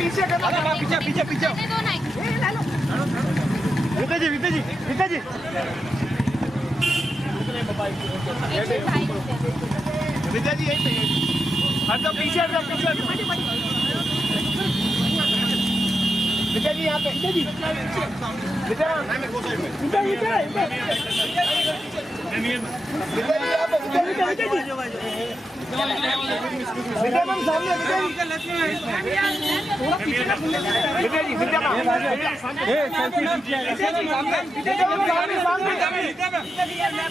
पीछे करना, पीछे पीछे पीछे। विद्या जी, विद्या जी, विद्या जी, विद्या जी यही हट जाओ, पीछे हट जाओ, पीछे हट जाओ। विद्या जी यहाँ पे, विद्या जी, विद्या विद्या विद्या विद्या मैम सामने, विद्या जी, विद्या मैम,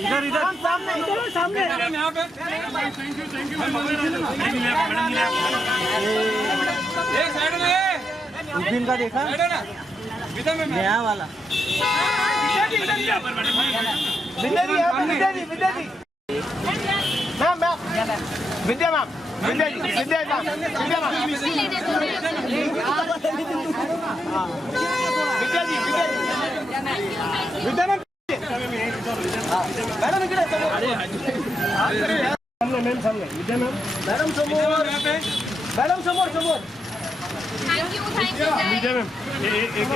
इधर इधर सामने, सामने यहाँ पे। एक साइड में उस दिन का देखा नया वाला। विद्या जी, विद्या जी, विद्या जी, मैम मैम, विद्या मैम, विद्या जी, विद्या मैम, विद्या मैम, विद्या जी, विद्या मैम, मैडम इधर सामने, मैम सामने, विद्या मैम, मैडम समोर, मैडम समोर समोर। थैंक यू विद्या मैम, एक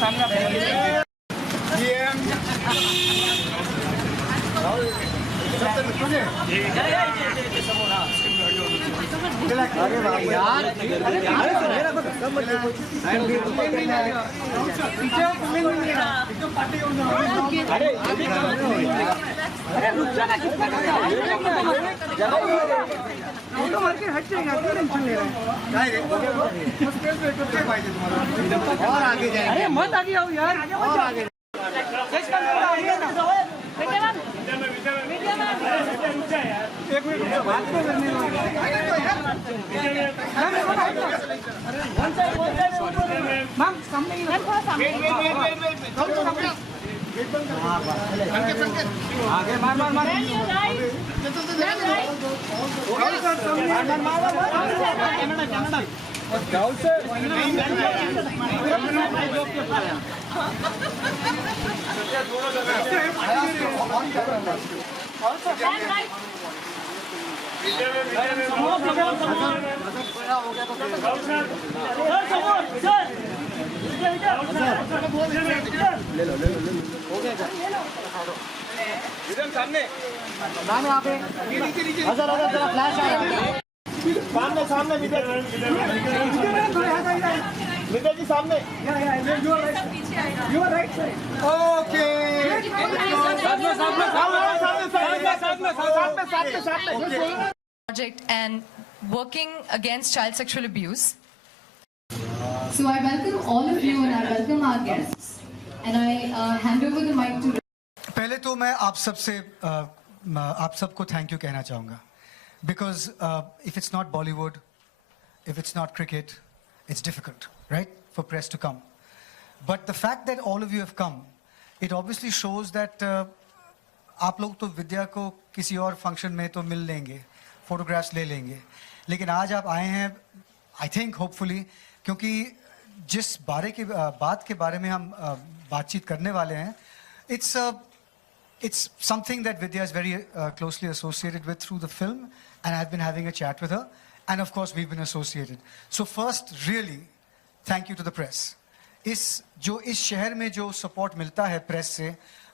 सामने अरे यार, अरे रुक जा ना, कितना फोटो मार के हट जाएगा, क्या टेंशन ले रहा है? और आगे जाएंगे। अरे मत आगे आओ यार, और आगे। एक मिनट बात तो करने दो। मैम सामने ही आगे मार मार मार ले लो हो गया इधर सामने वहाँ पे जरा फ्लैश आ रहा है सामने सामने विजय जी सामने okay project and working against child sexual abuse. So I welcome all of you and I welcome our guests and I hand over the mic to. पहले तो मैं आप सबको थैंक यू कहना चाहूँगा because if it's not Bollywood, if it's not cricket, it's difficult, right, for press to come. But the fact that all of you have come, it obviously shows that आप लोग तो विद्या को किसी और function में तो मिल लेंगे, फोटोग्राफ्स ले लेंगे, लेकिन आज आप आए हैं आई थिंक होपफुली क्योंकि जिस बात के बारे में हम बातचीत करने वाले हैं it's something that Vidya is very closely associated with through the film and I've been having a chat with her and of course we've been associated. So first really thank you to the press. इस शहर में जो support मिलता है press से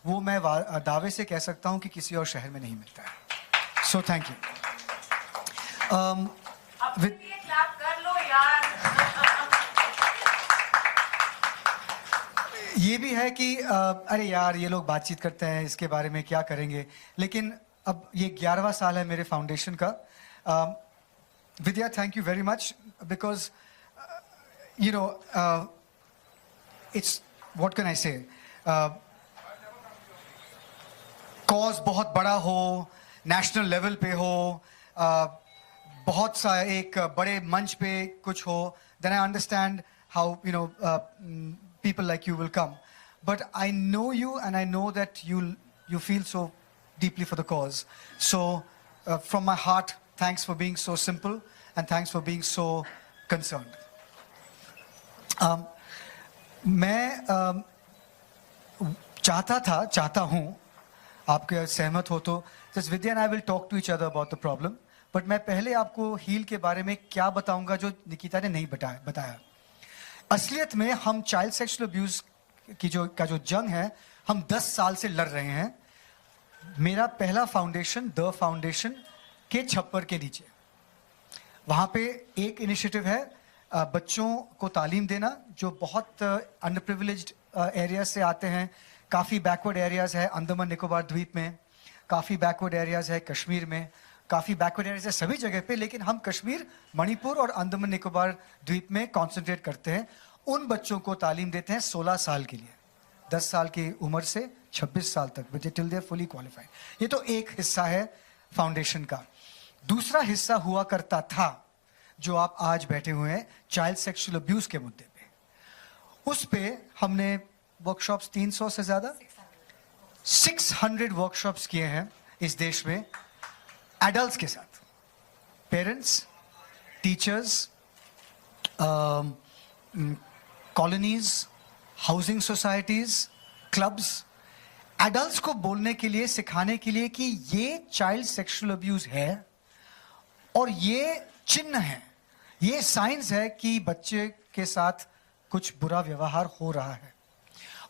वो मैं दावे से कह सकता हूँ कि किसी और शहर में नहीं मिलता है. So thank you. ये भी है कि अरे यार ये लोग बातचीत करते हैं इसके बारे में क्या करेंगे, लेकिन अब ये 11वां साल है मेरे फाउंडेशन का. Vidya thank you very much because you know it's what can I say, cause बहुत बड़ा हो, नेशनल लेवल पे हो, बहुत सा एक बड़े मंच पे कुछ हो, then I understand how you know people like you will come. But I know you and I know that you feel so deeply for the cause. So from my heart, thanks for being so simple and thanks for being so concerned. मैं चाहता हूँ आपके सहमत हो तो just Vidya and I will talk to each other about the problem. But मैं पहले आपको हील के बारे में क्या बताऊंगा जो निकिता ने नहीं बताया। असलियत में हम चाइल्ड सेक्सुअल अब्यूज की जो जंग है हम 10 साल से लड़ रहे हैं। मेरा पहला फाउंडेशन द फाउंडेशन के छप्पर के नीचे, वहाँ पे एक इनिशिएटिव है बच्चों को तालीम देना जो बहुत अंडर प्रिविलेज्ड एरिया से आते हैं। काफ़ी बैकवर्ड एरियाज़ है अंडमान निकोबार द्वीप में, काफ़ी बैकवर्ड एरियाज़ है कश्मीर में, काफ़ी बैकवर्ड एरियाज है सभी जगह पे, लेकिन हम कश्मीर, मणिपुर और अंडमान निकोबार द्वीप में कॉन्सेंट्रेट करते हैं। उन बच्चों को तालीम देते हैं 16 साल के लिए, 10 साल की उम्र से 26 साल तक, बच्चे टिल दे फुली क्वालिफाइड। ये तो एक हिस्सा है फाउंडेशन का। दूसरा हिस्सा हुआ करता था जो आप आज बैठे हुए हैं चाइल्ड सेक्सुअल अब्यूज के मुद्दे पे। उस पे हमने वर्कशॉप्स 300 से ज्यादा 600 वर्कशॉप्स किए हैं इस देश में एडल्ट्स के साथ, parents, teachers, colonies, housing societies, clubs, adults को बोलने के लिए, सिखाने के लिए कि ये चाइल्ड सेक्सुअल अब्यूज है और ये चिन्ह है, ये साइंस है कि बच्चे के साथ कुछ बुरा व्यवहार हो रहा है।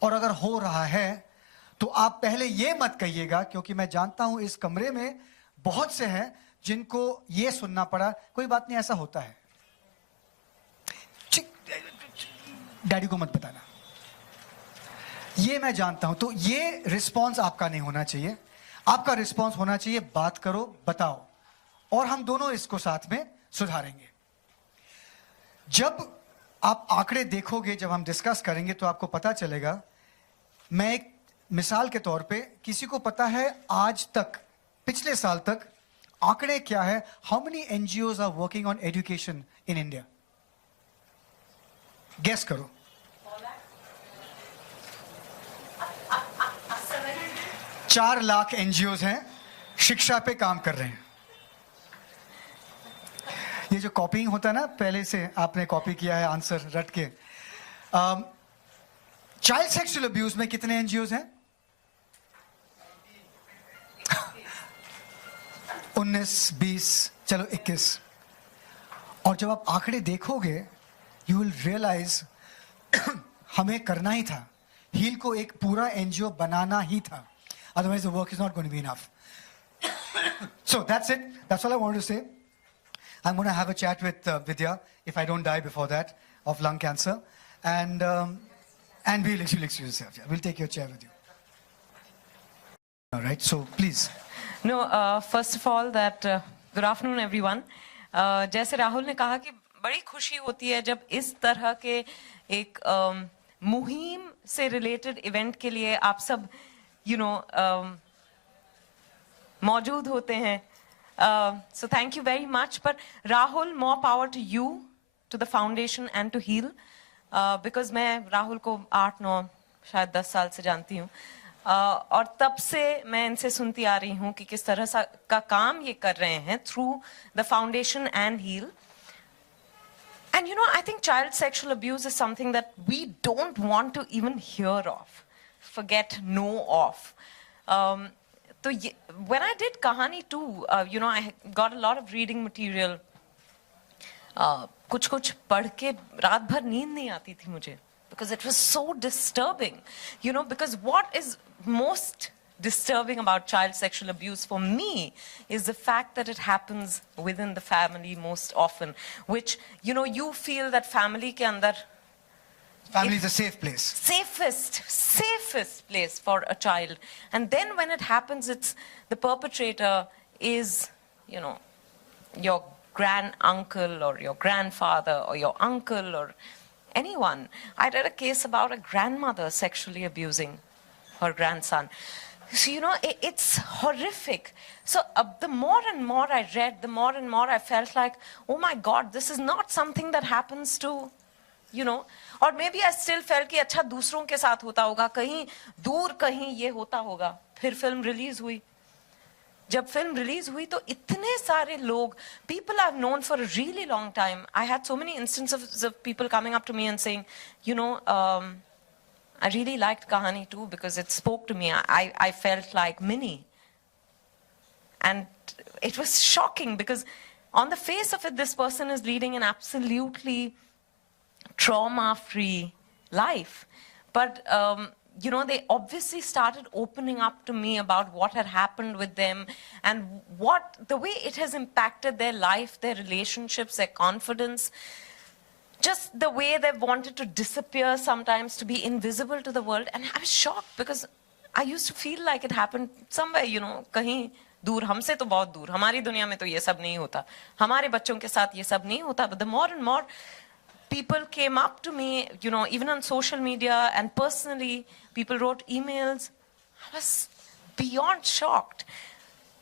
और अगर हो रहा है तो आप पहले ये मत कहिएगा, क्योंकि मैं जानता हूं इस कमरे में बहुत से हैं जिनको ये सुनना पड़ा, कोई बात नहीं ऐसा होता है, डैडी को मत बताना, ये मैं जानता हूं। तो ये रिस्पॉन्स आपका नहीं होना चाहिए। आपका रिस्पॉन्स होना चाहिए बात करो, बताओ, और हम दोनों इसको साथ में सुधारेंगे। जब आप आंकड़े देखोगे, जब हम डिस्कस करेंगे तो आपको पता चलेगा। मैं एक मिसाल के तौर पे, किसी को पता है आज तक, पिछले साल तक आंकड़े क्या है, how many NGOs are working on education in India? Guess करो। 4 लाख एनजीओज हैं, शिक्षा पे काम कर रहे हैं। ये जो कॉपिंग होता है ना, पहले से आपने कॉपी किया है आंसर रट के। चाइल्ड सेक्सुअल अब्यूज में कितने एनजीओज हैं? 19, 20, चलो 21। और जब आप आंकड़े देखोगे यू विल रियलाइज हमें करना ही था, हील को एक पूरा एनजीओ बनाना ही था, otherwise the work is not going to be enough. So that's it, that's all I wanted to say. I'm going to have a chat with Vidya, if I don't die before that, of lung cancer, and we'll excuse yourself. Yeah. We'll take your chair with you. All right, so please. No, first of all, good afternoon, everyone. जैसे राहुल ने कहा कि बड़ी खुशी होती है जब इस तरह के एक मुहिम से रिलेटेड इवेंट के लिए आप सब, मौजूद होते हैं. So thank you very much. But Rahul, more power to you, to the foundation and to HEAL. Because मैं राहुल को 8-9 शायद 10 साल से जानती हूँ. और तब से मैं इनसे सुनती आ रही हूँ कि किस तरह का काम ये कर रहे हैं through the foundation and HEAL. And I think child sexual abuse is something that we don't want to even hear of, forget, know of. So when I did Kahani 2, I got a lot of reading material. कुछ पढ़ के रात भर नींद नहीं आती थी मुझे, because it was so disturbing. Because what is most disturbing about child sexual abuse for me is the fact that it happens within the family most often, which, you feel that family ke andar family is a safe place. Safest place for a child. And then when it happens, it's the perpetrator is, your grand-uncle or your grandfather or your uncle or anyone. I read a case about a grandmother sexually abusing her grandson. So, it's horrific. So the more and more I read, the more and more I felt like, oh my God, this is not something that happens to, or maybe I still felt कि अच्छा दूसरों के साथ होता होगा, कहीं दूर कहीं ये होता होगा. फिर फिल्म रिलीज हुई. जब फिल्म रिलीज हुई तो इतने सारे लोग, people I've known for a really long time, I had so many instances of people coming up to me and saying, I really liked Kahani 2 because it spoke to me. I felt like Minnie. And it was shocking because on the face of it, this person is leading an absolutely trauma-free life. But, you know, they obviously started opening up to me about what had happened with them and the way it has impacted their life, their relationships, their confidence. Just the way they wanted to disappear sometimes, to be invisible to the world. And I was shocked because I used to feel like it happened somewhere, you know, kahin दूर, हमसे तो बहुत दूर, हमारी दुनिया में तो ये सब नहीं होता, हमारे बच्चों के साथ ये सब नहीं होता. But the more and more people came up to me, you know, even on social media and personally, people wrote emails. I was beyond shocked.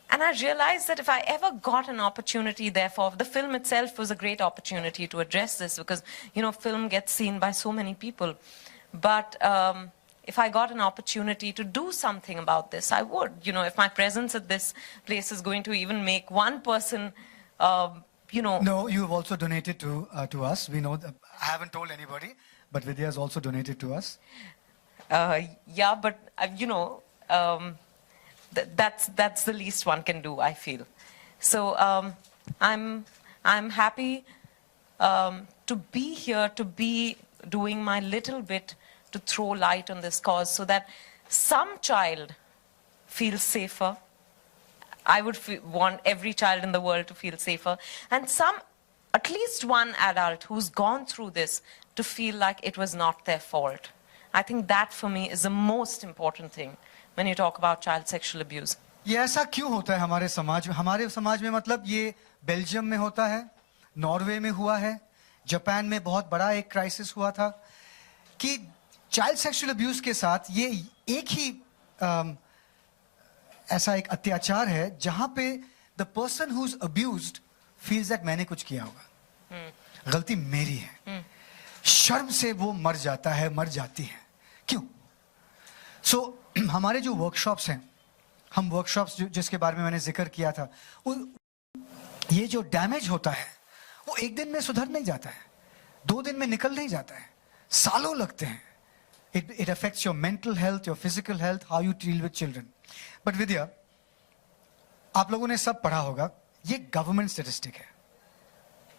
And I realized that if I ever got an opportunity, therefore, the film itself was a great opportunity to address this because, you know, film gets seen by so many people. But if I got an opportunity to do something about this, I would. You know, if my presence at this place is going to even make one person, you know... No, you have also donated to us. We know that. I haven't told anybody, but Vidya has also donated to us. Yeah, but, you know... that's the least one can do, I feel. So I'm happy to be here, to be doing my little bit to throw light on this cause so that some child feels safer. I would want every child in the world to feel safer. And at least one adult who's gone through this to feel like it was not their fault. I think that for me is the most important thing when you talk about child sexual abuse. ये ऐसा क्यों होता है हमारे समाज में? हमारे समाज में मतलब ये बेल्जियम में होता है, नॉर्वे में हुआ है, जापान में बहुत बड़ा एक क्राइसिस हुआ था कि चाइल्ड सेक्सुअल अब्यूज के साथ ये एक ही ऐसा एक अत्याचार है जहां पे the person who is abused feels that मैंने कुछ किया होगा, गलती मेरी है, शर्म से वो मर जाता है, मर जाती है. क्यों? सो हमारे जो वर्कशॉप्स हैं, हम वर्कशॉप्स जिसके बारे में मैंने जिक्र किया था, ये जो डैमेज होता है वो एक दिन में सुधर नहीं जाता है, 2 दिन में निकल नहीं जाता है, सालों लगते हैं. It affects your mental health, your physical health, how you deal with children. But Vidya, आप लोगों ने सब पढ़ा होगा, ये गवर्नमेंट स्टैटिस्टिक है.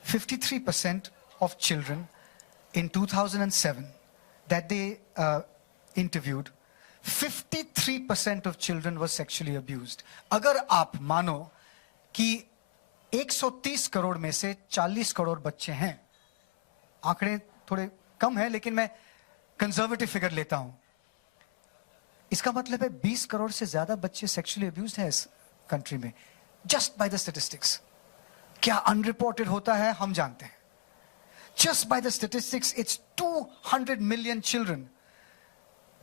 53% of children in 2007 that they interviewed, 53% of children were sexually abused. अगर आप मानो कि 130 करोड़ में से 40 करोड़ बच्चे हैं, आंकड़े थोड़े कम हैं लेकिन मैं कंजर्वेटिव फिगर लेता हूं, इसका मतलब है 20 करोड़ से ज्यादा बच्चे सेक्सुअली अब्यूज्ड हैं इस कंट्री में, जस्ट बाय द स्टैटिस्टिक्स. क्या अनरिपोर्टेड होता है हम जानते हैं. Just by the statistics, it's 200 million children.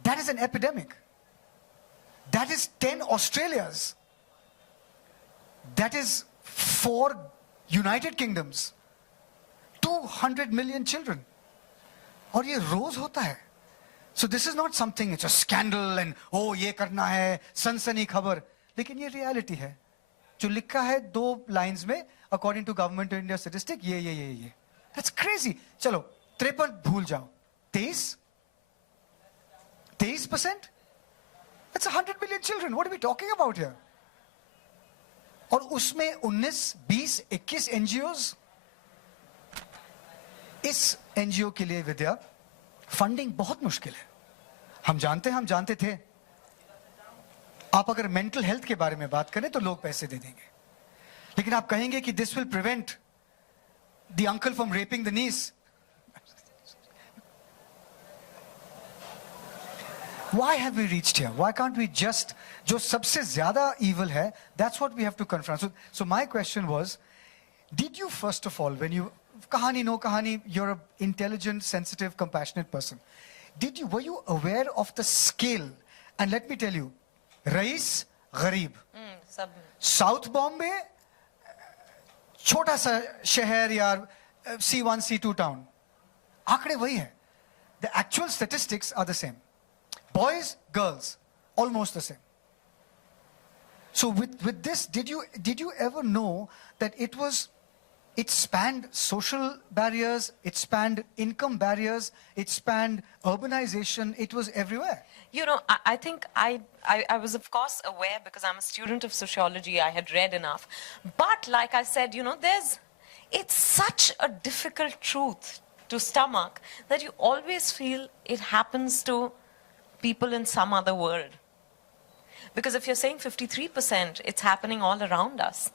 That is an epidemic. That is 10 Australias. That is 4 United Kingdoms. 200 million children. और ये रोज होता है. So this is not something, it's a scandal and oh ये करना है, सनसनी खबर. लेकिन ये reality है. जो लिखा है 2 lines में, according to Government of India statistic, ये. That's crazy. चलो 53 भूल जाओ. 23%? That's 100 million children. What are we talking about here? और उसमें 19, 20, 21 NGOs. इस NGO के लिए विद्या फंडिंग बहुत मुश्किल है. हम जानते थे. आप अगर मेंटल हेल्थ के बारे में बात करें तो लोग पैसे दे देंगे, लेकिन आप कहेंगे कि this will prevent the uncle from raping the niece. Why have we reached here? Why can't we just, जो सबसे ज़्यादा evil है, that's what we have to confront. So my question was, did you first of all, when you, kahani no kahani, you're an intelligent, sensitive, compassionate person. Were you aware of the scale? And let me tell you, Rais, Gharib, South Bombay, छोटा सा शहर या C1, C2 town, आंकड़े वही हैं. The actual statistics are the same. Boys, girls, almost the same. So with this, did you ever know that it was it spanned social barriers, it spanned income barriers, it spanned urbanization, it was everywhere. You know, I think I was, of course, aware because I'm a student of sociology. I had read enough. But like I said, you know, it's such a difficult truth to stomach that you always feel it happens to people in some other world. Because if you're saying 53%, it's happening all around us.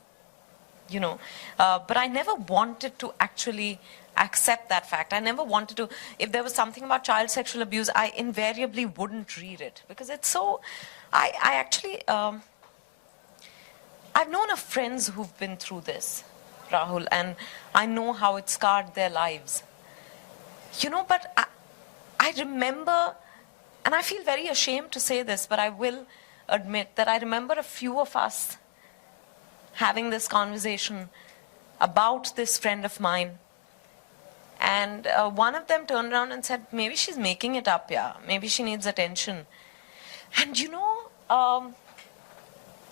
You know, but I never wanted to actually accept that fact. I never wanted to, if there was something about child sexual abuse, I invariably wouldn't read it because it's so, I actually, I've known of friends who've been through this, Rahul, and I know how it scarred their lives. You know, but I remember, and I feel very ashamed to say this, but I will admit that I remember a few of us having this conversation about this friend of mine. And one of them turned around and said, maybe she's making it up, yeah. Maybe she needs attention. And you know,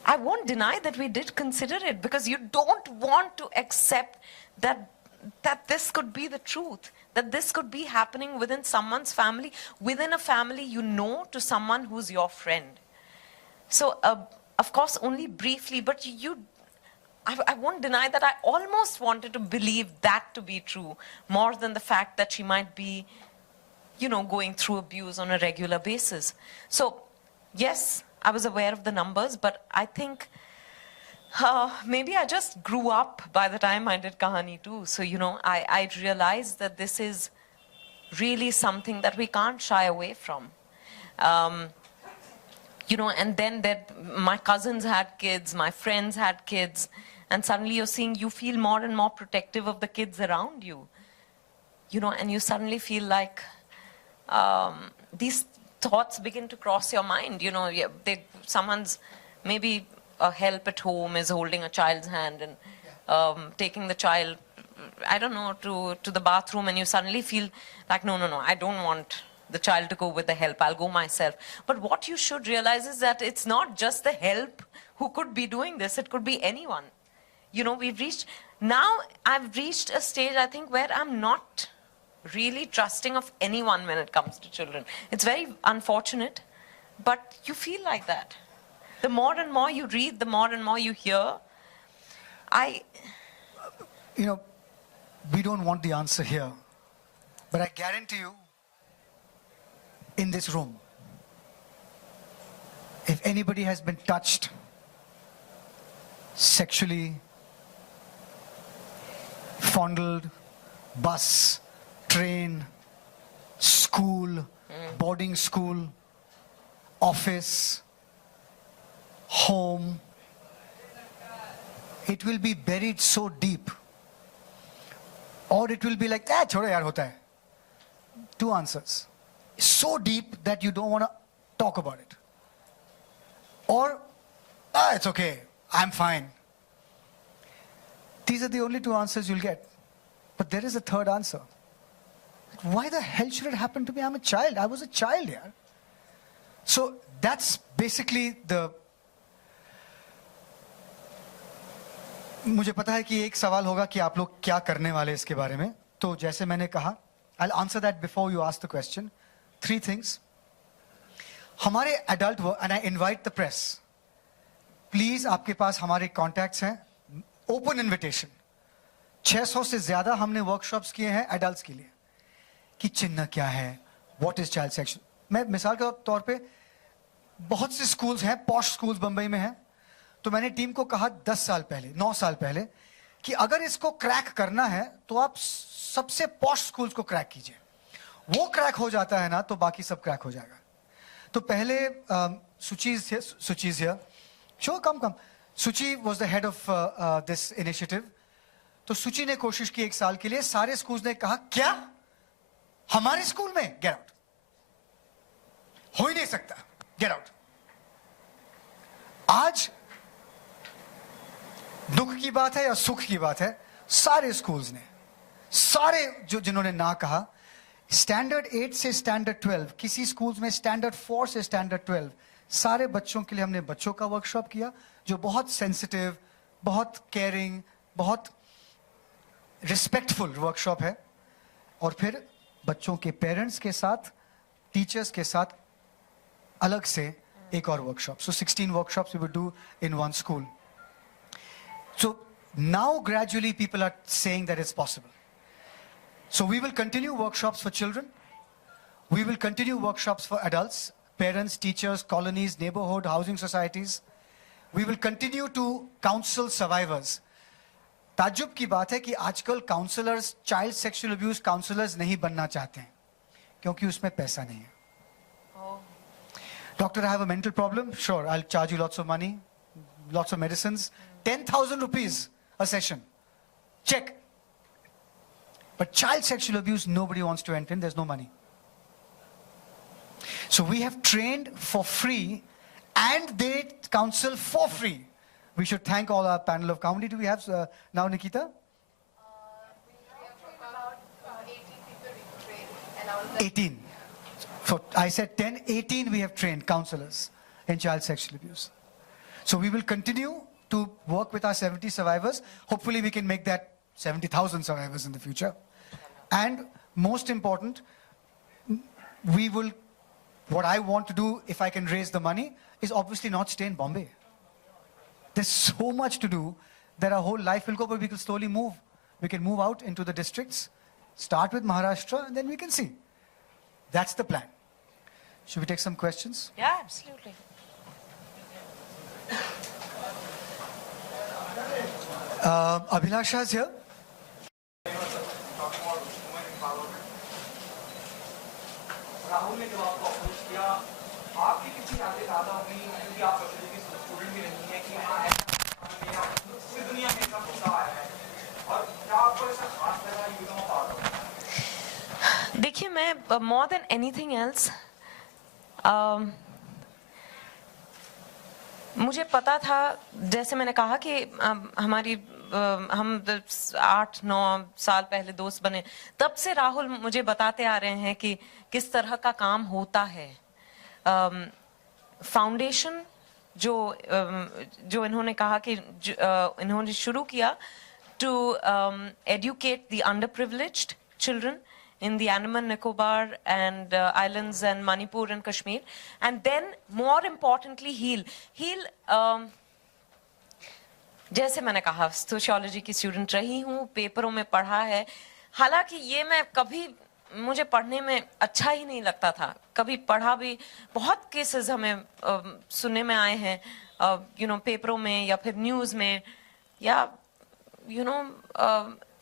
I won't deny that we did consider it because you don't want to accept that this could be the truth, that this could be happening within someone's family, within a family you know, to someone who's your friend. So, of course, only briefly, but I won't deny that I almost wanted to believe that to be true, more than the fact that she might be, you know, going through abuse on a regular basis. So, yes, I was aware of the numbers, but I think maybe I just grew up by the time I did Kahani too. So, you know, I realized that this is really something that we can't shy away from. You know, and then my cousins had kids, my friends had kids, and suddenly you're seeing, you feel more and more protective of the kids around you. You know, and you suddenly feel like these thoughts begin to cross your mind. You know, someone's, maybe a help at home is holding a child's hand and taking the child, I don't know, to the bathroom, and you suddenly feel like, no, I don't want the child to go with the help, I'll go myself. But what you should realize is that it's not just the help who could be doing this, it could be anyone. You know, I've reached a stage, I think, where I'm not really trusting of anyone when it comes to children. It's very unfortunate, but you feel like that. The more and more you read, the more and more you hear, You know, we don't want the answer here, but I guarantee you, in this room, if anybody has been touched sexually, fondled, bus, train, school, boarding school, office, home, it will be buried so deep, or it will be like, छोड़ो यार होता है. Two answers. So deep that you don't want to talk about it. Or, it's okay, I'm fine. These are the only two answers you'll get. But there is a third answer. Why the hell should it happen to me? I'm a child. I was a child, yeah. So that's basically the... मुझे पता है कि एक सवाल होगा कि आप लोग क्या करने वाले इसके बारे में. तो जैसे मैंने कहा, I'll answer that before you ask the question. 3 things. हमारे adult work, and I invite the press. Please, आपके पास हमारे contacts हैं. Open invitation. 600 से ज़्यादा हमने workshops किए हैं adults के लिए. कि चिन्ह क्या है? What is child sexual? मैं मिसाल के तौर पे बहुत से schools हैं, posh schools बंबई में हैं. तो मैंने टीम को कहा 10 साल पहले, 9 साल पहले, कि अगर इसको क्रैक करना है तो आप सबसे पॉश स्कूल्स को क्रैक कीजिए. वो क्रैक हो जाता है ना तो बाकी सब क्रैक हो जाएगा. तो पहले सुची कम सुची was the head of this initiative. तो सुची ने कोशिश की 1 साल के लिए. सारे स्कूल्स ने कहा क्या हमारे स्कूल में? गेट आउट, हो ही नहीं सकता, गेट आउट. आज दुख की बात है या सुख की बात है, सारे स्कूल्स ने, सारे जिन्होंने ना कहा, स्टैंडर्ड 8 से स्टैंडर्ड 12, किसी स्कूल्स में स्टैंडर्ड 4 से स्टैंडर्ड 12, सारे बच्चों के लिए हमने बच्चों का वर्कशॉप किया जो बहुत सेंसिटिव, बहुत केयरिंग, बहुत रिस्पेक्टफुल वर्कशॉप है, और फिर बच्चों के पेरेंट्स के साथ, टीचर्स के साथ अलग से एक और workshop. So 16 workshops we would do in one school. So now gradually people are saying that it's possible. So we will continue workshops for children. We will continue workshops for adults, parents, teachers, colonies, neighborhood, housing societies. We will continue to counsel survivors. ताज्जुब की बात है कि आजकल counsellors child sexual abuse counsellors नहीं बनना चाहते हैं क्योंकि उसमें पैसा नहीं है. Doctor, I have a mental problem. Sure, I'll charge you lots of money, lots of medicines. 10,000 rupees a session. Check. But child sexual abuse, nobody wants to enter in. There's no money. So we have trained for free, and they counsel for free. We should thank all our panel of. How many do we have now, Nikita? We have about 18 people we train, and our 18. So I said 10, 18 we have trained counselors in child sexual abuse. So we will continue to work with our 70 survivors. Hopefully we can make that 70,000 survivors in the future. And most important, we will, what I want to do if I can raise the money is obviously not stay in Bombay. There's so much to do that our whole life will go, but we can slowly move. We can move out into the districts, start with Maharashtra, and then we can see. That's the plan. Should we take some questions? Yeah, absolutely. Abhilasha is here. Rahul ने जब आपको approach किया, आपकी कितनी यादें ताज़ा हुई क्योंकि आप सोशल की स्टूडेंट भी नहीं है कि हाँ पूरी दुनिया में सब होता है और क्या आपको ऐसा खास लगा यू नो पार्ट? देखिए, मैं more than anything else मुझे पता था, जैसे मैंने कहा कि हम 8-9 साल पहले दोस्त बने, तब से राहुल मुझे बताते आ रहे हैं कि किस तरह का काम होता है. फाउंडेशन जो इन्होंने कहा कि इन्होंने शुरू किया to educate the under privileged children in the Andaman Nicobar and islands and Manipur and Kashmir, and then more importantly heal. जैसे मैंने कहा, सोशियोलॉजी की स्टूडेंट रही हूँ, पेपरों में पढ़ा है, हालांकि ये मैं कभी, मुझे पढ़ने में अच्छा ही नहीं लगता था, कभी पढ़ा भी, बहुत केसेस हमें सुनने में आए हैं यू नो पेपरों में या फिर न्यूज़ में, या यू नो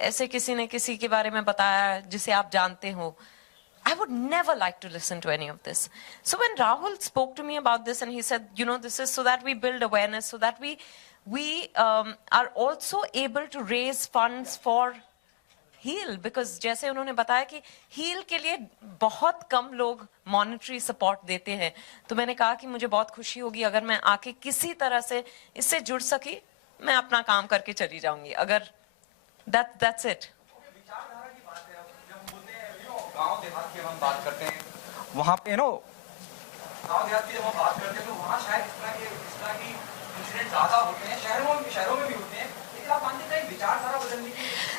ऐसे किसी ने किसी के बारे में बताया जिसे आप जानते हो. I would never like to listen to any of this. So when Rahul spoke to me about this and he said, you know, this is so that we build awareness, so that we are also able to raise funds for HEAL, because जैसे उन्होंने बताया कि HEAL के लिए बहुत कम लोग monetary support देते हैं, तो मैंने कहा कि मुझे बहुत खुशी होगी अगर मैं आके किसी तरह से इससे जुड़ सकी, मैं अपना काम करके चली जाऊंगी. अगर that's it. विचारधारा की बात है, जब बोलते हैं यू नो गांव देहात की हम बात करते हैं, वहाँ पे नो गांव देहात की जब हम बात करते हैं तो वहाँ शायद इस तरह की इंसिडेंट ज़्यादा होते हैं, शहरों में भी होते हैं, लेकिन आप मानते हैं विचारधारा बदलने की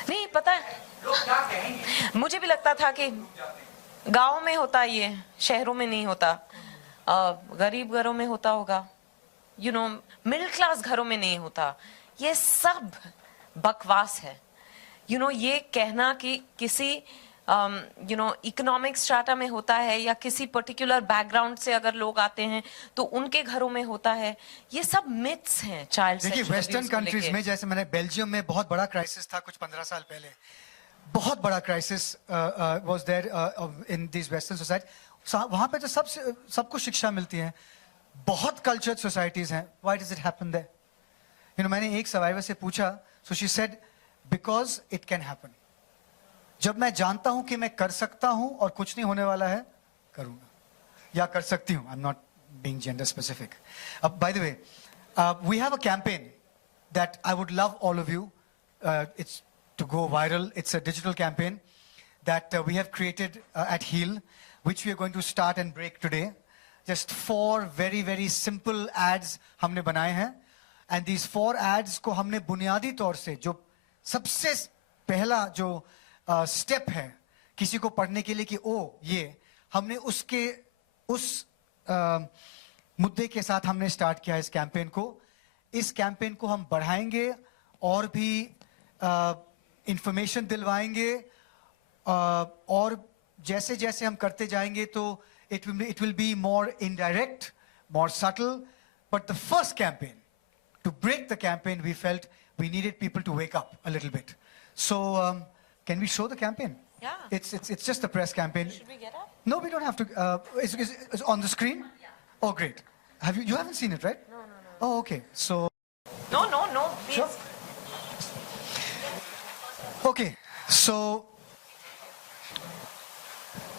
नहीं पता है, लोग क्या कहेंगे? मुझे भी लगता था कि गांव में होता ये, शहरों में नहीं होता, गरीब घरों में होता होगा, यू नो मिडिल क्लास घरों में नहीं होता. ये सब बकवास है. यू नो ये कहना कि किसी यू नो इकोनॉमिक स्ट्राटा में होता है या किसी पर्टिकुलर बैकग्राउंड से अगर लोग आते हैं तो उनके घरों में होता है, ये सब मिथ्स हैं. चाइल्ड देखिए, वेस्टर्न कंट्रीज में, जैसे मैंने बेल्जियम में बहुत बड़ा क्राइसिस था कुछ 15 साल पहले, बहुत बड़ा crisis was there in this western society. वहां पे जो सबको शिक्षा मिलती है, बहुत कल्चर्ड सोसाइटीज हैं. Why does it happen there? You know मैंने एक सर्वाइवर से पूछा, so she said because it can happen. जब मैं जानता हूं कि मैं कर सकता हूं और कुछ नहीं होने वाला है, करूंगा या कर सकती हूं. I am not being gender specific. By the way, we have a campaign that I would love all of you, it's to go viral. It's a digital campaign that we have created at HEAL, which we are going to start and break today. Just 4 very, very simple ads हमने बनाए हैं, and these 4 ads को हमने बुनियादी तौर से जो सबसे पहला जो स्टेप है किसी को पढ़ने के लिए कि ओ ये हमने उस मुद्दे के साथ हमने स्टार्ट किया इस कैंपेन को। इस कैंपेन को हम बढ़ाएंगे और भी इंफॉर्मेशन दिलवाएंगे और जैसे जैसे हम करते जाएंगे तो it will be more indirect, more subtle, but the first campaign, to break the campaign, we felt we needed people to wake up a little bit. So can we show the campaign? Yeah. It's just a press campaign. Should we get up? No, we don't have to. It's on the screen. Oh, great. You haven't seen it, right? No. Oh, okay. So. No, please. Sure. Okay, so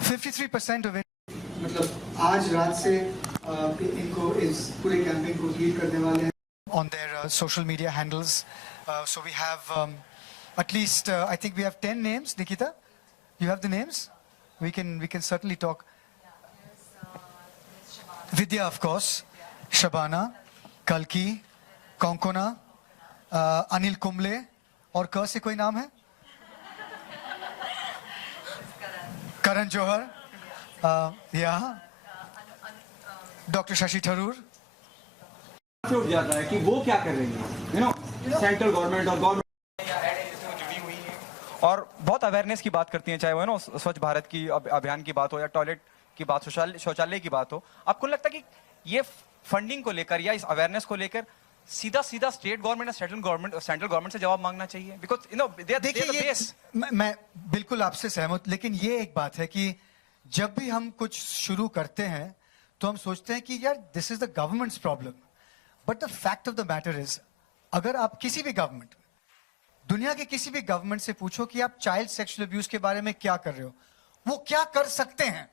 53% of it. मतलब आज रात से इनको इस पूरे campaign को lead करने वाले हैं on their social media handles. So we have at least I think we have 10 names. Nikita, you have the names? We can certainly talk. Vidya, of course. Shabana, Kalki, Konkona, Anil Kumble, और क से कोई नाम है? Karan Johar, yeah, Dr. Shashi Tharoor. छूट जाता है कि वो क्या कर रही है, सेंट्रल गवर्नमेंट और गवर्नमेंट और बहुत अवेयरनेस की बात करती हैं, चाहे वो स्वच्छ भारत की अभियान की बात हो या टॉयलेट की बात, शौचालय की बात हो। आपको लगता है कि ये फंडिंग को लेकर या इस अवेयरनेस को लेकर सीधा स्टेट गवर्नमेंट या सेंट्रल गवर्नमेंट से जवाब मांगना चाहिए? बिकॉज देखिए मैं बिल्कुल आपसे सहमत, लेकिन ये एक बात है कि जब भी हम कुछ शुरू करते हैं तो हम सोचते हैं कि यार this is the governments problem, but the fact of the matter is, अगर आप किसी भी गवर्नमेंट, दुनिया के किसी भी गवर्नमेंट से पूछो कि आप चाइल्ड सेक्सुअल अब्यूज के बारे में क्या कर रहे हो, वो क्या कर सकते हैं?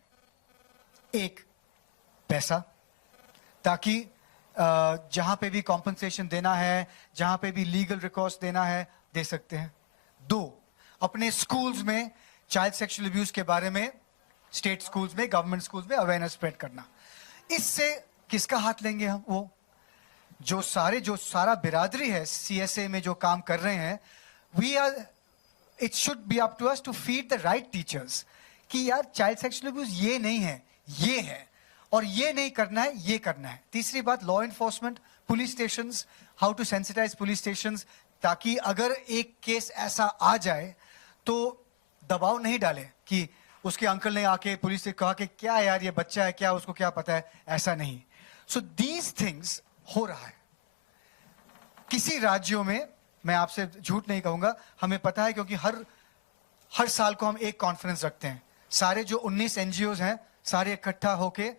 एक, पैसा, ताकि जहां पे भी कॉम्पनसेशन देना है, जहां पे भी लीगल रिकॉर्स देना है, दे सकते हैं। दो, अपने स्कूल्स में चाइल्ड सेक्सुअल अब्यूज के बारे में, स्टेट स्कूल्स में, गवर्नमेंट स्कूल्स में अवेयरनेस स्प्रेड करना। इससे किसका हाथ लेंगे हम? वो जो सारा बिरादरी है सीएसए में जो काम कर रहे हैं, it should be up to us to feed the right teachers कि यार चाइल्ड सेक्सुअल अब्यूज ये नहीं है, ये है, और ये नहीं करना है, ये करना है। तीसरी बात, law enforcement, police stations, how to sensitise police stations, ताकि अगर एक केस ऐसा आ जाए तो दबाव नहीं डाले कि उसके अंकल ने आके पुलिस से कहा कि क्या यार ये बच्चा है, क्या उसको क्या पता है, ऐसा नहीं। सो दीज थिंग्स हो रहा है किसी राज्यों में, मैं आपसे झूठ नहीं कहूंगा, हमें पता है क्योंकि हर साल को हम एक कॉन्फ्रेंस रखते हैं, सारे जो 19 एनजीओज हैं सारे इकट्ठा होके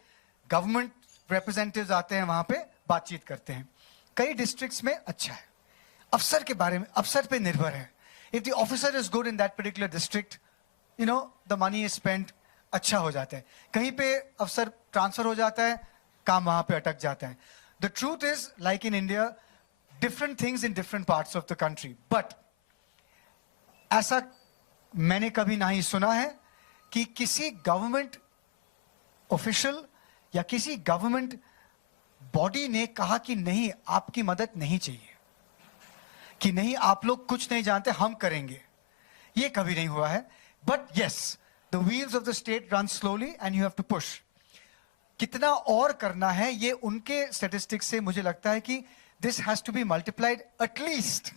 गवर्नमेंट रिप्रेजेंटेटिव्स आते हैं, वहां पे बातचीत करते हैं। कई डिस्ट्रिक्ट्स में अच्छा है, अफसर के बारे में, अफसर पे निर्भर है। If the officer is good in that particular district, the money is spent, अच्छा हो जाता है। कहीं पे अफसर ट्रांसफर हो जाता है, काम वहां पे अटक जाता है। The truth is, like in India, different things in different parts of the country, but ऐसा मैंने कभी नहीं सुना है कि किसी गवर्नमेंट ऑफिशियल या किसी गवर्नमेंट बॉडी ने कहा कि नहीं आपकी मदद नहीं चाहिए, कि नहीं आप लोग कुछ नहीं जानते, हम करेंगे। ये कभी नहीं हुआ है। But yes, the wheels of the state run slowly and you have to push. कितना और करना है, ये उनके स्टैटिस्टिक्स से मुझे लगता है कि this has to be multiplied at least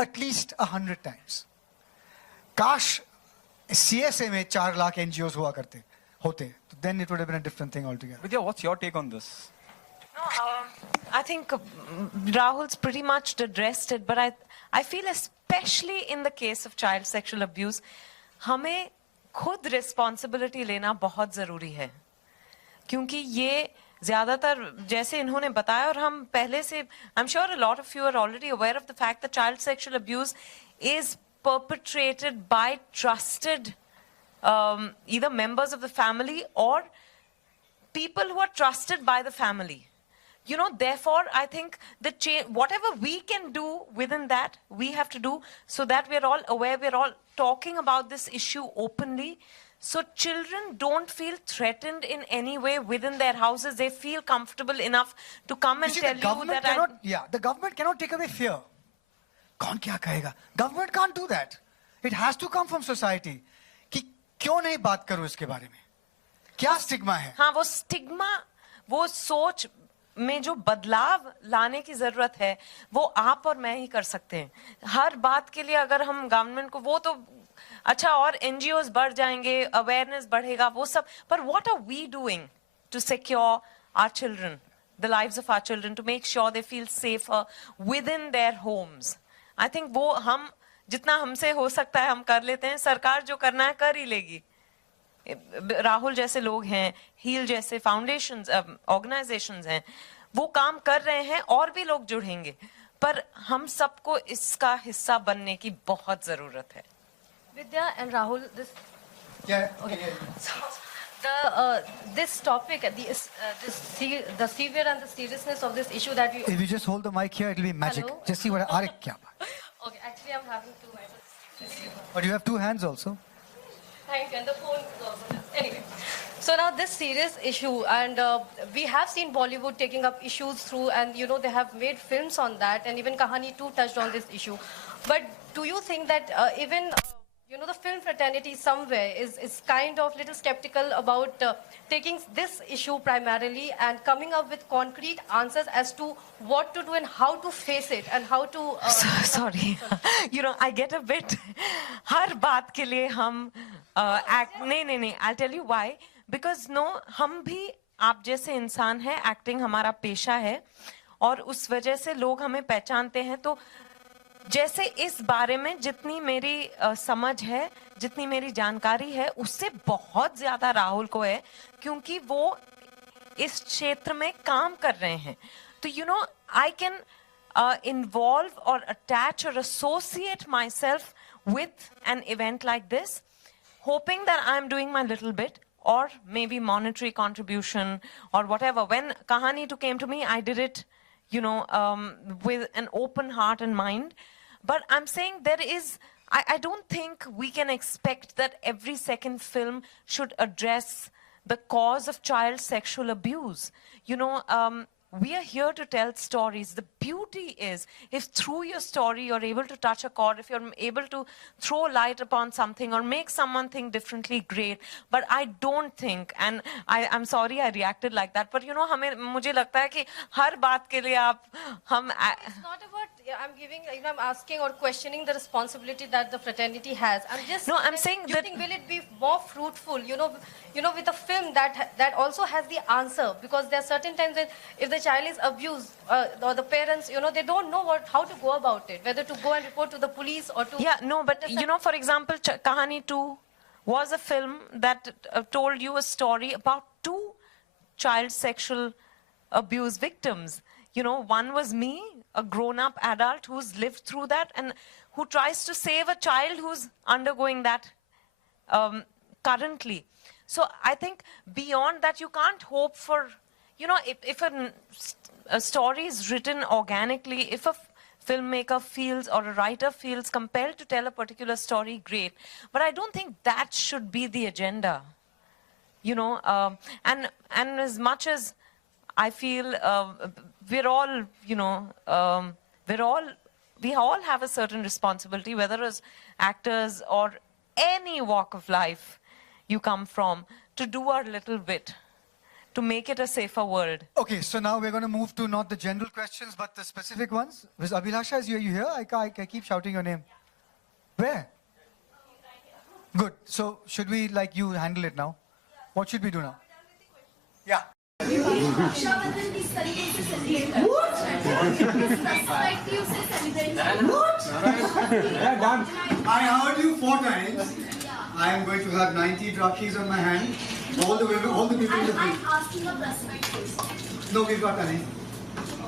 100 times. काश सीएसए में 4 लाख एनजीओज हुआ करते होते, तो then it would have been a different thing altogether. Vidya, what's your take on this? No, I think Rahul's pretty much addressed it, but I feel especially in the case of child sexual abuse, हमें खुद responsibility लेना बहुत जरूरी है, क्योंकि ये ज़्यादातर जैसे इन्होंने बताया, और हम पहले से, I'm sure a lot of you are already aware of the fact that child sexual abuse is perpetrated by trusted either members of the family or people who are trusted by the family. Therefore, I think that whatever we can do within that, we have to do, so that we're all aware, we're all talking about this issue openly, so children don't feel threatened in any way within their houses. They feel comfortable enough to come and tell you that the government cannot take away fear. कौन क्या कहेगा? Government can't do that. It has to come from society. कि क्यों नहीं बात करो इसके बारे में? क्या स्टिग्मा है? हाँ, वो स्टिग्मा, वो सोच में जो बदलाव लाने की जरूरत है, वो आप और मैं ही कर सकते हैं. हर बात के लिए अगर हम गवर्नमेंट को, वो तो अच्छा, और एनजीओज बढ़ जाएंगे, अवेयरनेस बढ़ेगा, वो सब, पर what are we doing to secure our children, the lives of our children, to make sure they feel safer within their homes? I think वो हम जितना हमसे हो सकता है हम कर लेते हैं. सरकार जो करना है कर ही लेगी. राहुल जैसे लोग हैं, हील जैसे फाउंडेशंस, ऑर्गेनाइजेशंस हैं, वो काम कर रहे हैं, और भी लोग जुड़ेंगे, पर हम सबको इसका हिस्सा बनने की बहुत जरूरत है. Vidya and Rahul, this Yeah. okay. So, this topic, the severe and the seriousness of this issue that we. If you just hold the mic here, it'll be magic. Hello? Just see what Arik kya baat. Okay, actually, I'm having two hands. But you have two hands also. Thank you, and the phone is also. Anyway, so now this serious issue, and we have seen Bollywood taking up issues through, and you know they have made films on that, and even Kahani too touched on this issue. But do you think that even you know the film fraternity somewhere is kind of little skeptical about taking this issue primarily and coming up with concrete answers as to what to do and how to face it and how to Sorry, you know, I get a bit, हर बात के लिए हम act, नहीं, I'll tell you why. Because no, हम भी आप जैसे इंसान हैं, acting हमारा पेशा है, और उस वजह से लोग हमें पहचानते हैं. तो जैसे इस बारे में जितनी मेरी समझ है, जितनी मेरी जानकारी है, उससे बहुत ज्यादा राहुल को है, क्योंकि वो इस क्षेत्र में काम कर रहे हैं. तो you know, I can involve or attach or associate myself with an event like this, hoping that I'm doing my little bit, or maybe monetary contribution or whatever. When Kahani 2 came to me, I did it, you know, with an open heart and mind. But I'm saying there is, I don't think we can expect that every second film should address the cause of child sexual abuse. You know, we are here to tell stories. The beauty is, if through your story you're able to touch a chord, if you're able to throw light upon something or make someone think differently, great. But I don't think, and I'm sorry I reacted like that, but you know, मुझे लगता है कि हर बात के लिए हम It's not about, I'm giving, you know, I'm asking or questioning the responsibility that the fraternity has. I'm just. No, I'm saying you that. think will it be more fruitful, you know, with a film that also has the answer, because there are certain times that if the child is abused or the parents, you know, they don't know how to go about it, whether to go and report to the police or to. Yeah, no, but you know, for example, Kahani 2 was a film that told you a story about 2 child sexual abuse victims. You know, one was me, a grown-up adult who's lived through that and who tries to save a child who's undergoing that currently. So I think beyond that, you can't hope for, you know, if a story is written organically, if a filmmaker feels or a writer feels compelled to tell a particular story, great. But I don't think that should be the agenda. You know, and as much as I feel we're all, you know, we all have a certain responsibility, whether as actors or any walk of life you come from, to do our little bit to make it a safer world. Okay, so now we're going to move to not the general questions, but the specific ones. Miss Abhilasha, is you here? I keep shouting your name. Where? Good. So should we, like, you handle it now? What should we do now? Yeah. I heard you 4 times. I am going to have 90 Rakis on my hand. All the women, all the people in the group. I'm asking a respect first. No, we've got nothing.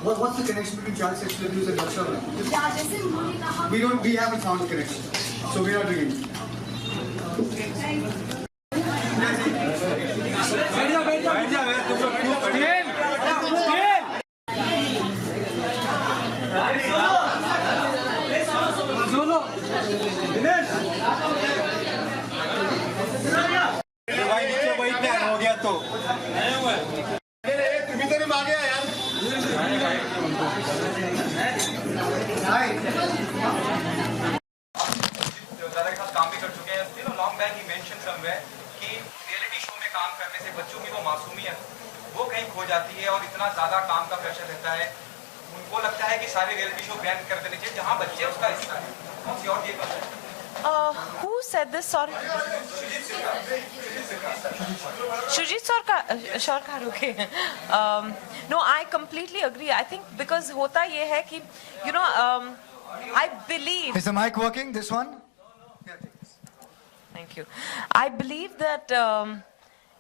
What's the connection between child sexual abuse and Raksha? We haven't found a connection. So we are doing it. वही plan हो गया तो Hi. Show ban कर देने चाहिए जहां बच्चे उसका हिस्सा है? What's your take on that? Who said this? Sorry. Shujit Sarkar, okay. No, I completely agree. I think because होता ये है कि, you know, I believe. Is the mic working? This one? Thank you. I believe that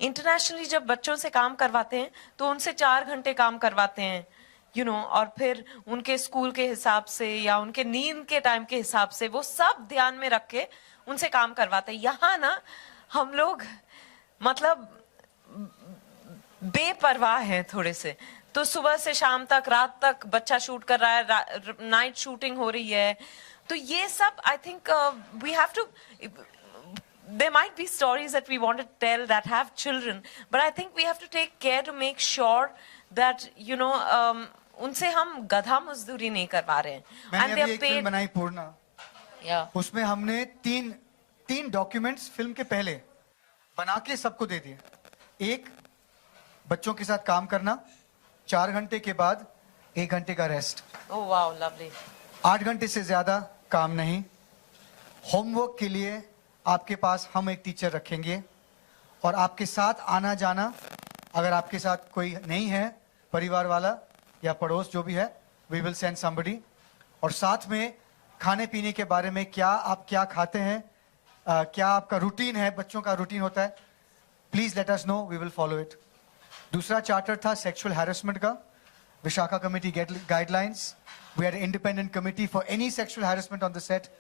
internationally जब बच्चों से काम करवाते हैं तो उनसे 4 घंटे काम करवाते हैं, you know, और फिर उनके स्कूल के हिसाब से या उनके नींद के टाइम के हिसाब से वो सब ध्यान में रख के उनसे काम करवाते हैं. यहाँ ना हम लोग मतलब बेपरवाह हैं थोड़े से. तो सुबह से शाम तक, रात तक बच्चा शूट कर रहा है, नाइट शूटिंग हो रही है. तो ये सब I think we have to. There might be stories that we want to tell that have children, but I think we have to take care to make sure that, you know, उनसे हम गधा मजदूरी नहीं करवा रहे हैं. मैंने अभी एक फिल्म बनाई पूर्णा. Yeah. उसमें हमने तीन डॉक्यूमेंट्स फिल्म के पहले बना के सबको दे दिए. एक, बच्चों के साथ काम करना, 4 घंटे के बाद 1 घंटे का रेस्ट. Oh wow, lovely. 8 घंटे से ज्यादा काम नहीं. होमवर्क के लिए आपके पास हम एक टीचर रखेंगे और आपके साथ आना जाना, अगर आपके साथ कोई नहीं है परिवार वाला या पड़ोस जो भी है, वी विल सेंड समबडी. और साथ में खाने पीने के बारे में, आप क्या खाते हैं, क्या आपका रूटीन है, बच्चों का रूटीन होता है, please let us know, we will follow it. दूसरा चार्टर था सेक्सुअल हैरेसमेंट का. Vishakha committee guidelines. We had independent committee for any sexual harassment on the set.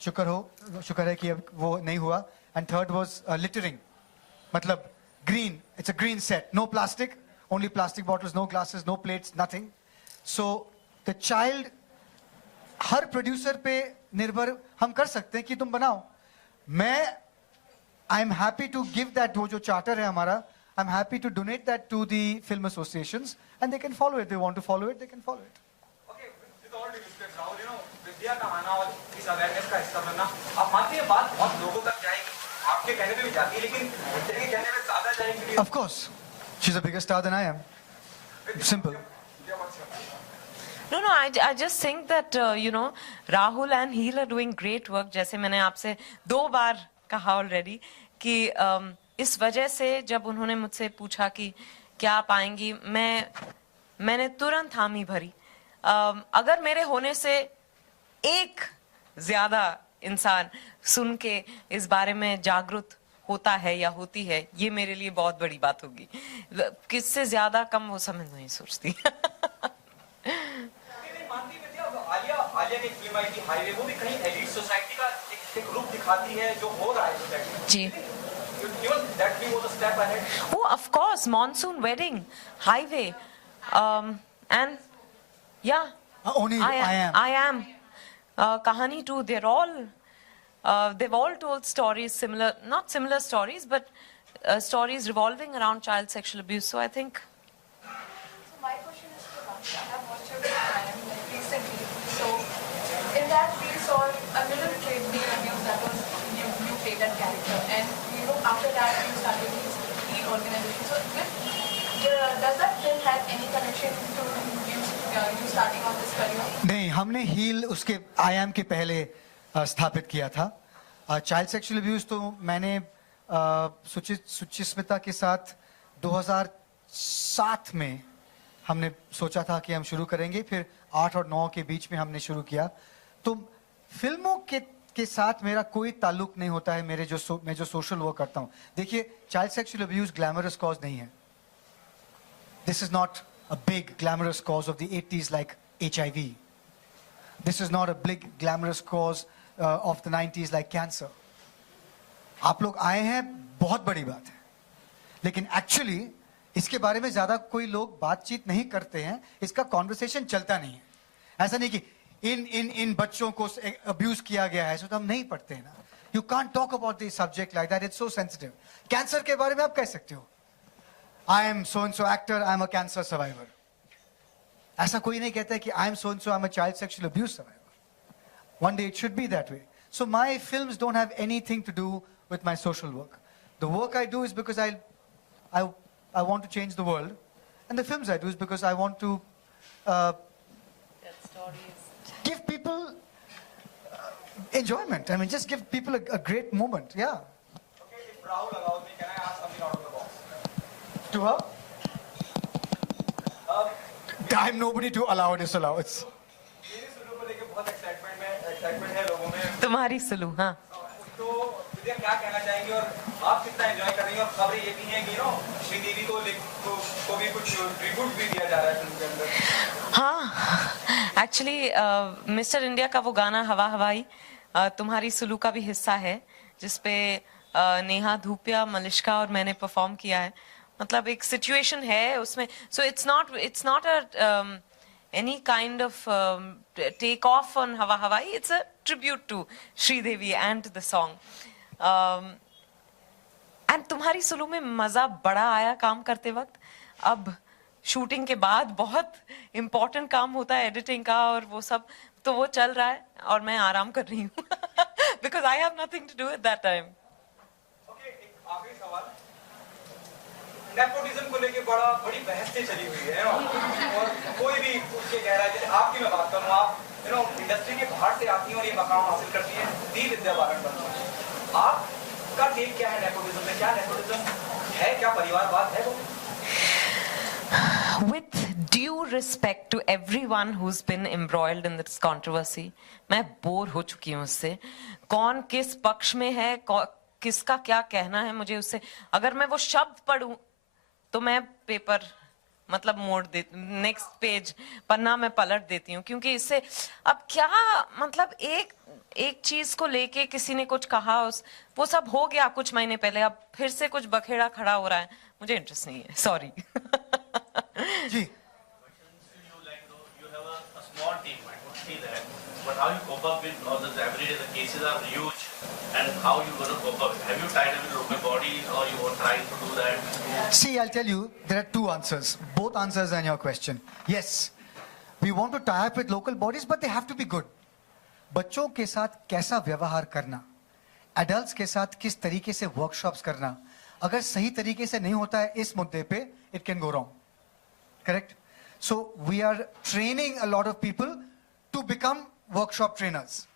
शुक्र है कि अब वो नहीं हुआ. एंड थर्ड वाज लिटरिंग, मतलब green, it's a green set, no plastic, only plastic bottles, no glasses, no plates, nothing. So the child, हर producer पे निर्भर हम कर सकते हैं कि तुम बनाओ. I am happy to give that. वो जो चार्टर है हमारा, I am happy to donate that to the film associations and they can follow it. They want to follow it, they can follow it. Vidya का आना और इस awareness का हिस्सा बनना, आप मानते हैं बात बहुत लोगों तक जाएगी, आपके कहने पे भी जाती है, लेकिन विद्या के कहने में ज्यादा जाएगी? Of course, she's a bigger star than I am. Simple. No, I just think that you know, Rahul and Heel are doing great work. जैसे मैंने आपसे 2 बार कहा already कि इस वजह से जब उन्होंने मुझसे पूछा कि क्या आप आएंगी, मैंने तुरंत हामी भरी. अगर मेरे होने से एक ज्यादा इंसान सुन के इस बारे में जागरूक होता है या होती है, ये मेरे लिए बहुत बड़ी बात होगी. किससे ज्यादा कम वो समझ नहीं सोचती. आलिया ने फिल्म आई थी हाईवे, वो भी कहीं एलीट सोसाइटी का एक रूप दिखाती है जो हो रहा है सोसाइटी में. जी. Even that film was a step ahead. Oh, of course, monsoon wedding, highway, and yeah. Only I am. Kahani too. They've all told stories similar, not similar stories, but stories revolving around child sexual abuse. So I think. So my question is to Raksha. I have watched your film I Am like recently. So in that we saw a little kid being abused. That was you played that character, and you know after that you started this Heal organization. So does that film have any connection to you starting on this career? नहीं, हमने heal उसके I am के पहले स्थापित किया था. Child sexual abuse तो मैंने सुचिस्मिता के साथ 2007 में हमने सोचा था कि हम शुरू करेंगे. फिर 8 और 9 के बीच में हमने शुरू किया. तो फिल्मों के साथ मेरा कोई ताल्लुक नहीं होता है. मैं जो सोशल वर्क करता हूँ, देखिए, child sexual abuse glamorous cause नहीं है. This is not a big glamorous cause of the 80s like HIV. This is not a big glamorous cause of the 90s like cancer. आप लोग आए हैं, बहुत बड़ी बात है, लेकिन एक्चुअली इसके बारे में ज्यादा कोई लोग बातचीत नहीं करते हैं. इसका कॉन्वर्सेशन चलता नहीं है. ऐसा नहीं कि इन बच्चों को अब्यूज किया गया है, तो हम नहीं पढ़ते हैं ना. You can't talk about this subject like that. It's so sensitive. Cancer के बारे में आप कह सकते हो, I am so and so actor, I am a cancer survivor. ऐसा कोई नहीं कहता है कि I am so and so, I am a child sexual abuse survivor. One day it should be that way. So my films don't have anything to do with my social work. The work I do is because I want to change the world, and the films I do is because I want to That stories. people enjoyment. I mean, just give people a great moment. Yeah. Okay, if Rahul allows me, can I ask something out of the box? To her? I'm nobody to allow or disallow. It's. मेरी सुलू को लेके बहुत excitement है लोगों में. तुम्हारी सुलू, हाँ. तो विद्या क्या कहना चाहेंगी और आप कितना एंजॉय कर रही हैं? और खबरें ये भी हैं कि श्रीदेवी को भी कुछ ट्रिब्यूट भी दिया जा रहा है फिल्म के अंदर. हाँ, एक्चुअली मिस्टर इंडिया का वो गाना हवा हवाई तुम्हारी सुलू का भी हिस्सा है, जिसपे नेहा धूपिया, मलिश्का और मैंने परफॉर्म किया है. मतलब एक सिचुएशन है उसमें. So it's not a any kind of take off on Hawa Hawai. It's a tribute to Sridevi and to the song. And तुम्हारी सुलू में मजा बड़ा आया काम करते वक्त. अब शूटिंग के बाद बहुत इम्पोर्टेंट काम होता है एडिटिंग का और वो सब, तो वो चल रहा है और मैं आराम कर रही हूँ because I have nothing to do at that time. Okay, एक आखिरी सवाल. नेपोटिज्म को लेके बड़ी बहसें चली हुई है और कोई भी उसके कह रहा है. जैसे आपकी मैं बात करूँ, आप इंडस्ट्री के बाहर से आती हैं और ये मकाम हासिल करती हैं, दी विद्या बालन बनती हैं. आपका टेक क्या है नेपोटिज्म में? क्या नेपोटिज्म है? क्या परिवारवाद है वो? With due respect to everyone who's been embroiled in this controversy, मैं बोर हो चुकी हूँ उससे. कौन किस पक्ष में है, किसका क्या कहना है, मुझे उससे अगर मैं वो शब्द पढ़ूं तो मैं पेपर मतलब मोड़ दे, नेक्स्ट पेज पन्ना मैं पलट देती हूँ. क्योंकि इससे अब क्या मतलब एक चीज को लेके किसी ने कुछ कहा, वो सब हो गया कुछ महीने पहले, अब फिर से कुछ बखेड़ा खड़ा हो रहा है. मुझे इंटरेस्ट नहीं है, सॉरी. जी. But how you cope up with all this every day? The cases are huge, and how you going to cope up? Have you tied up with local bodies, or you are trying to do that? See, I'll tell you, there are two answers. Both answers are in your question. Yes, we want to tie up with local bodies, but they have to be good. बच्चों के साथ कैसा व्यवहार करना, adults के साथ किस तरीके से workshops करना, अगर सही तरीके से नहीं होता है इस मुद्दे पे, it can go wrong. Correct? So we are training a lot of people to become workshop trainers.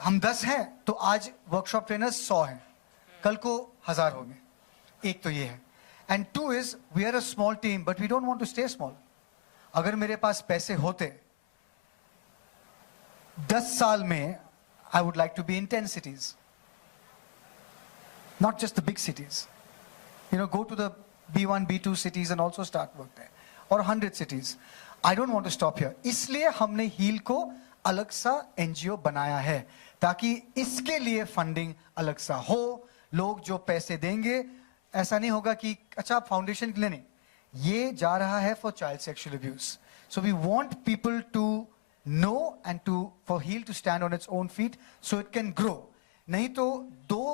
हम 10 हैं तो आज वर्कशॉप ट्रेनर्स 100 हैं, कल को 1000 होंगे. एक तो ये है. And 2 is we are a small team but we don't want to stay small. अगर मेरे पास पैसे होते 10 साल में, I would like to be in 10 cities, not just the big cities. You know, go to the B1, B2 cities and also start work there, or 100 cities. I don't want to stop here. इसलिए हमने heal को अलग सा NGO बनाया है ताकि इसके लिए फंडिंग अलग सा हो. लोग जो पैसे देंगे, ऐसा नहीं होगा कि अच्छा फाउंडेशन के लिए नहीं, ये जा रहा है for child sexual abuse. So we want people to know and to for heal to stand on its own feet so it can grow. नहीं तो 2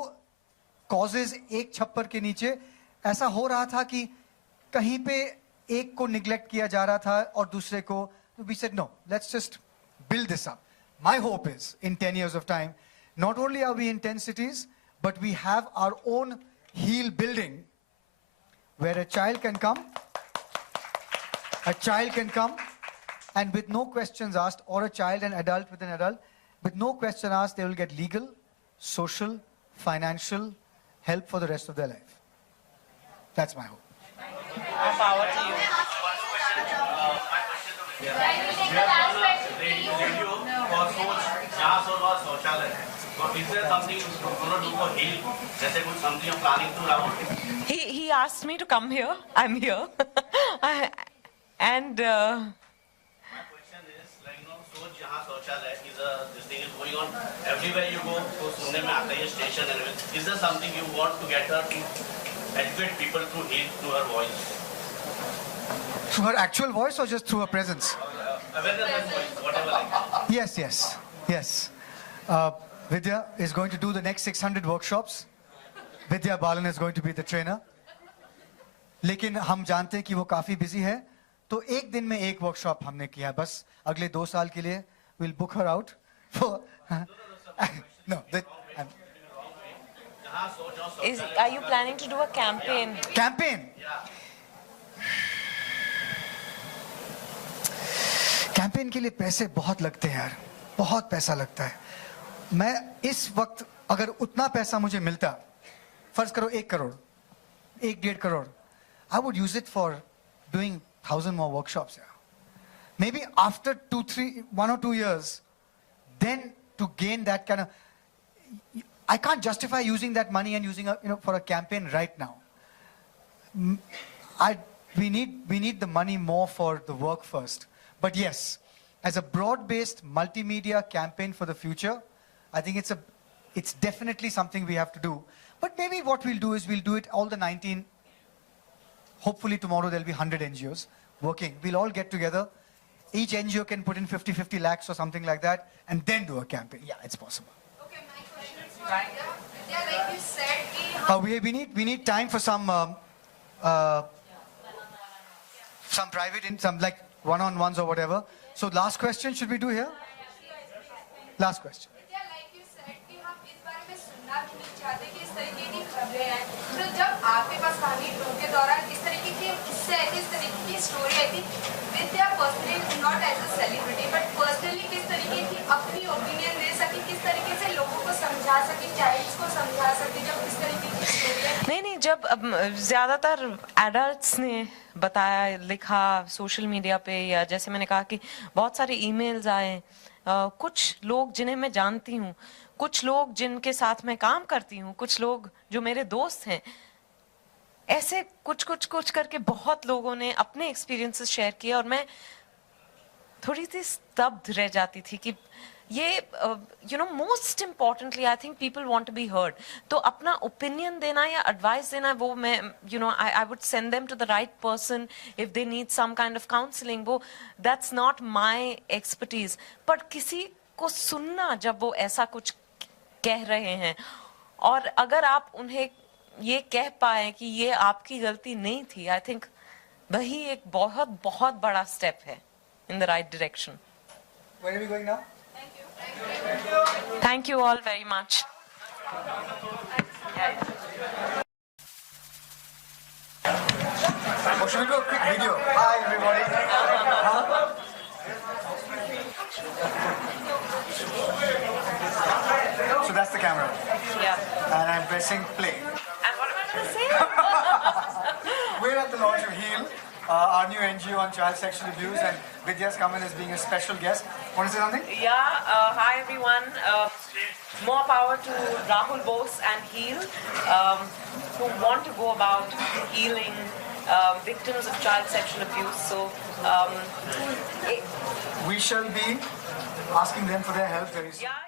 कॉजेज एक छप्पर के नीचे ऐसा हो रहा था कि कहीं पे एक को निग्लेक्ट किया जा रहा था और दूसरे को. We said no, let's just build this up. My hope is in 10 years of time, not only are we in 10 cities, but we have our own heal building where a child can come and with no questions asked, or a child and adult with an adult, with no question asked, they will get legal, social, financial help for the rest of their life. That's my hope. More power to you. Is there something you're going to do for heal? Is there something you're planning to Rahul? He asked me to come here. I'm here. And my question is, like, you know, Soch Jahan Shauchalay is this thing is going on everywhere you go. So sunne mein aata hai station and everything. Is there something you want to get her to educate people through heal, through her voice? Through her actual voice or just through her presence? Awareness voice, whatever like that. Yes. Vidya is going to do the next 600 workshops. Vidya Balan is going to be the trainer. लेकिन हम जानते हैं कि वो काफी busy है, तो एक दिन में एक वर्कशॉप हमने किया है बस. अगले 2 साल के लिए we'll book her out for no. are you planning to do a campaign? Campaign के लिए पैसे बहुत लगते हैं यार, बहुत पैसा लगता है. मैं इस वक्त अगर उतना पैसा मुझे मिलता, फर्ज करो 1 crore, 1-1.5 crore, I would use it for doing 1,000 more workshops. Yeah. Maybe after 1 or 2 years, then to gain that kind of, I can't justify using that money and using for a campaign right now. We need the money more for the work first. But yes, as a broad-based multimedia campaign for the future, I think it's definitely something we have to do. But maybe what we'll do is we'll do it all the 19. Hopefully tomorrow there'll be 100 NGOs working. We'll all get together. Each NGO can put in 50 lakhs or something like that, and then do a campaign. Yeah, it's possible. Okay, my question is for Vidya, like you said, We need time for some private, some like one-on-ones or whatever. So last question, should we do here? Last question. Vidya, like you said कि हम इस बारे में सुनना भी नहीं चाहते कि इस तरीके की खबरें हैं. तो जब आपके पास कहानी के दौरान इस तरीके की किस्से आई थी, इस तरीके की स्टोरी आई थी, Vidya personally, not as a celebrity, but personally किस तरीके की अपनी ओपिनियन दे सकी, किस तरीके से लोगों को समझा सकी, चाइल्ड्स को समझा सकी जब इस तरीके की स्टोरी है? नहीं, जब ज़्यादातर एडल्ट्स ने बताया, लिखा सोशल मीडिया पे, या जैसे मैंने कहा कि बहुत सारे ईमेल्स आए, कुछ लोग जिन्हें मैं जानती हूँ, कुछ लोग जिनके साथ मैं काम करती हूँ, कुछ लोग जो मेरे दोस्त हैं, ऐसे कुछ करके बहुत लोगों ने अपने एक्सपीरियंसेस शेयर किए, और मैं थोड़ी सी स्तब्ध रह जाती थी कि ये most importantly I think people want to be heard. तो अपना ओपिनियन देना या एडवाइस देना, वो मैं I would send them to the right person if they need some kind of counselling. वो that's not my expertise. But किसी को सुनना जब वो ऐसा कुछ कह रहे हैं, और अगर आप उन्हें ये कह पाए कि ये आपकी गलती नहीं थी, आई थिंक वही एक बहुत बहुत बड़ा स्टेप है in the right direction. Where are we going now? Thank you all very much. Or should we do a quick video? Hi everybody. So that's the camera. Yeah. And I'm pressing play. And what am I going to say? We're at the launch of HEAL, our new NGO on child sexual abuse, and Vidya's come in as being a special guest. Want to say something? Yeah. Hi everyone. More power to Rahul Bose and HEAL, who want to go about healing victims of child sexual abuse. So we shall be asking them for their help very soon. Yeah.